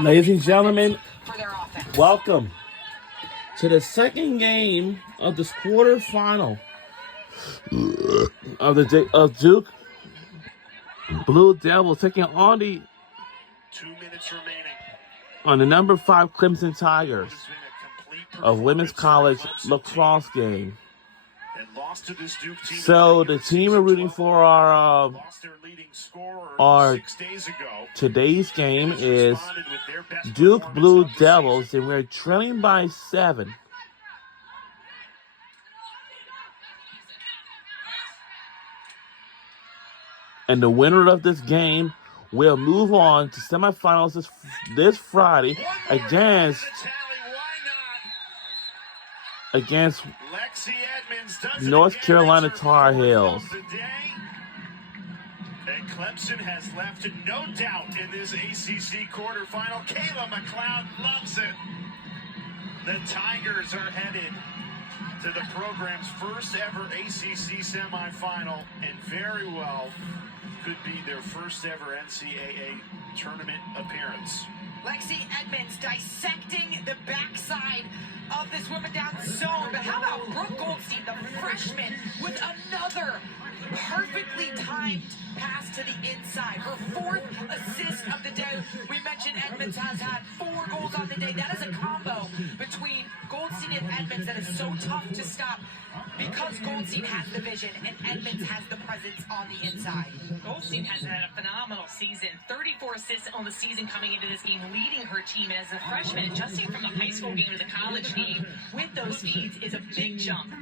Ladies and gentlemen, welcome to the second game of this quarterfinal of Duke Blue Devils taking on the 2 minutes remaining on the number 5 Clemson Tigers of women's college lacrosse game. So the team we're rooting for our today's game is Duke Blue Devils, and we're trailing by 7. And the winner of this game will move on to semifinals this Friday against North Carolina Tar Heels. And Clemson has left no doubt in this ACC quarterfinal. Kayla McLeod loves it. The Tigers are headed to the program's first ever ACC semifinal, and very well could be their first ever NCAA tournament appearance. Lexi Edmonds dissecting the backside of this women down zone. But how about Brooke Goldstein, the freshman, with another perfectly timed pass to the inside. Her 4th assist of the day. We mentioned Edmonds has had 4 goals on the day. That is a combo between Goldstein and Edmonds that is so tough to stop because Goldstein has the vision and Edmonds has the presence on the inside. Goldstein has had a phenomenal season. 34 assists on the season coming into this game, leading her team as a freshman. Adjusting from the high school game to the college game with those feeds is a big jump.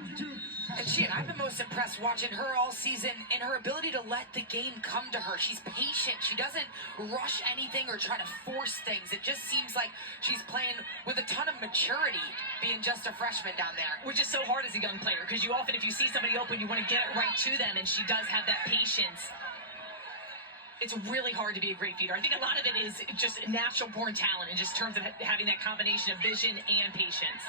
And I've been most impressed watching her all season and her ability to let the game come to her. She's patient. She doesn't rush anything or try to force things. It just seems like she's playing with a ton of maturity, being just a freshman down there. Which is so hard as a young player, because you often, if you see somebody open, you want to get it right to them, and she does have that patience. It's really hard to be a great feeder. I think a lot of it is just natural born talent in just terms of having that combination of vision and patience.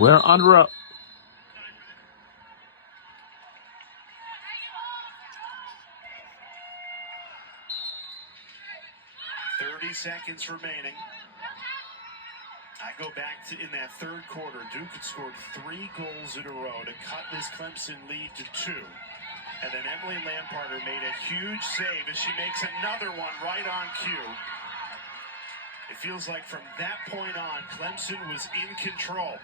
We're under a 30 seconds remaining. I go back to in that third quarter, Duke had scored 3 goals in a row to cut this Clemson lead to 2. And then Emily Lamparter made a huge save as she makes another one right on cue. It feels like from that point on, Clemson was in control.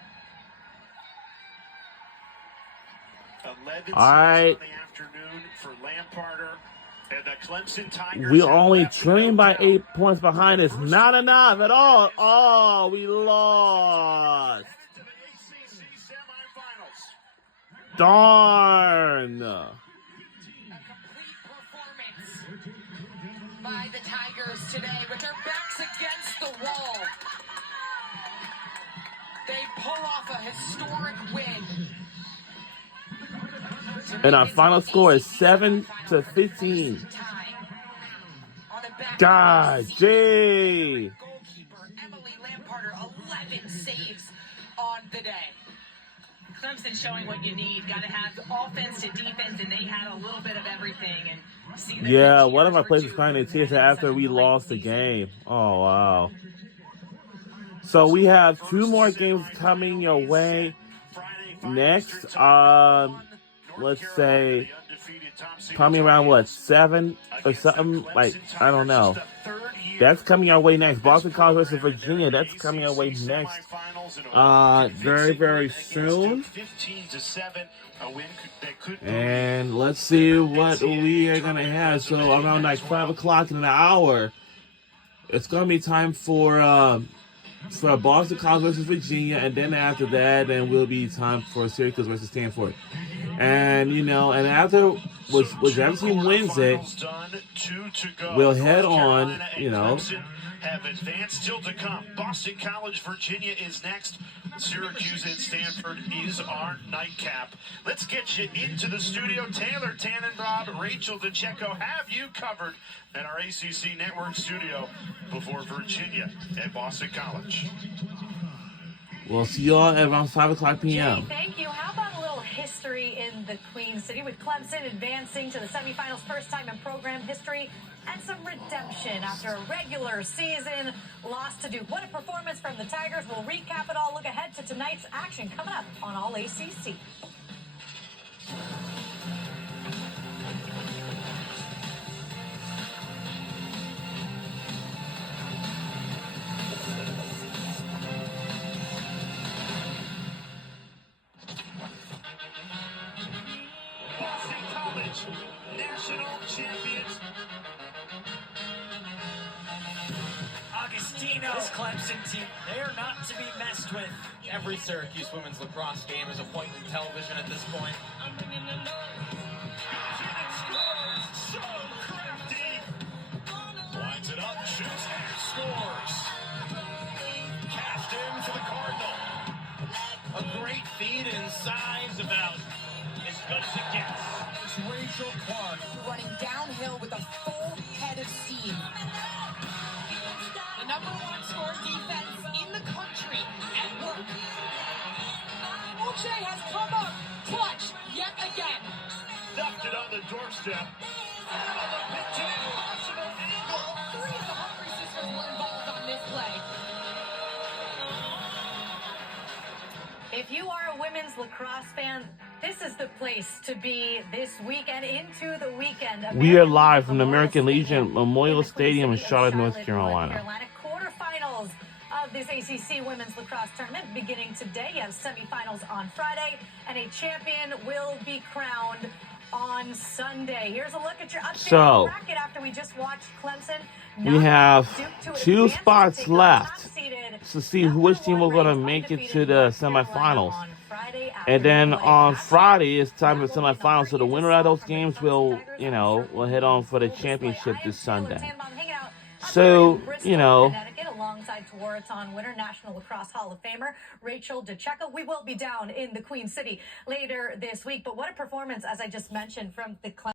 11 All right. in the afternoon for Lamparter. And the Clemson Tigers We're only trailing by 8 points behind. It's not enough at all. Oh, we lost. Darn. A complete performance by the Tigers today with their backs against the wall. They pull off a historic win. And our final score is 7-15. God, gee. Goalkeeper Emily Lamparter, 11 saves on the day. Clemson showing what you need. Got to have offense to defense, and they had a little bit of everything. And see yeah, one of our players was crying in tears after we lost the game. Oh, wow. So we have 2 more games coming your way next. Let's say probably around 7 or something, like, I don't know. That's coming our way next. Boston College versus Virginia. That's coming our way next. Very, very soon. And let's see what we are gonna have. So around like 5 o'clock in an hour, it's gonna be time for Boston College versus Virginia, and then after that, then will be time for Syracuse versus Stanford. And, and after whichever team wins it, we'll head on, have advanced. Still to come. Boston College, Virginia is next. Syracuse and Stanford is our nightcap. Let's get you into the studio. Taylor Tannenbaum, Rachel DeCecco have you covered at our ACC Network studio before Virginia at Boston College. We'll see you all at around 5 o'clock p.m. Jay, thank you. How about a little history in the Queen City with Clemson advancing to the semifinals, first time in program history, and some redemption after a regular season loss to Duke. What a performance from the Tigers. We'll recap it all, look ahead to tonight's action coming up on All ACC. National champions. Agostino. This Clemson team, they are not to be messed with. Every Syracuse women's lacrosse game is appointment television at this point. So crafty. Lines it up, shoots, and scores. Cashed in for the Cardinal. A great feed inside, about as good as it gets. It's Rachel Clark running downhill with a full head of steam. The #1 score defense in the country at work. Uche has come up clutch yet again. Ducked it on the doorstep. On the pitch, impossible angle. All 3 of the Humphrey sisters were involved on this play. If you are a women's lacrosse fan, this is the place to be this weekend into the weekend. We are live from the American Legion Memorial Stadium in Charlotte, North Carolina. Quarterfinals of this ACC women's lacrosse tournament beginning today. You have semifinals on Friday, and a champion will be crowned on Sunday. Here's a look at your updated bracket after we just watched Clemson. We have 2 spots left to see which team will going to make it to the semifinals. And then on Friday, it's time for the semifinals. So the winner of those games will head on for the championship this Sunday. So, alongside Tewaaraton winner, National Lacrosse Hall of Famer Rachel DeCecco. We will be down in the Queen City later this week. But what a performance, as I just mentioned, from the Clemson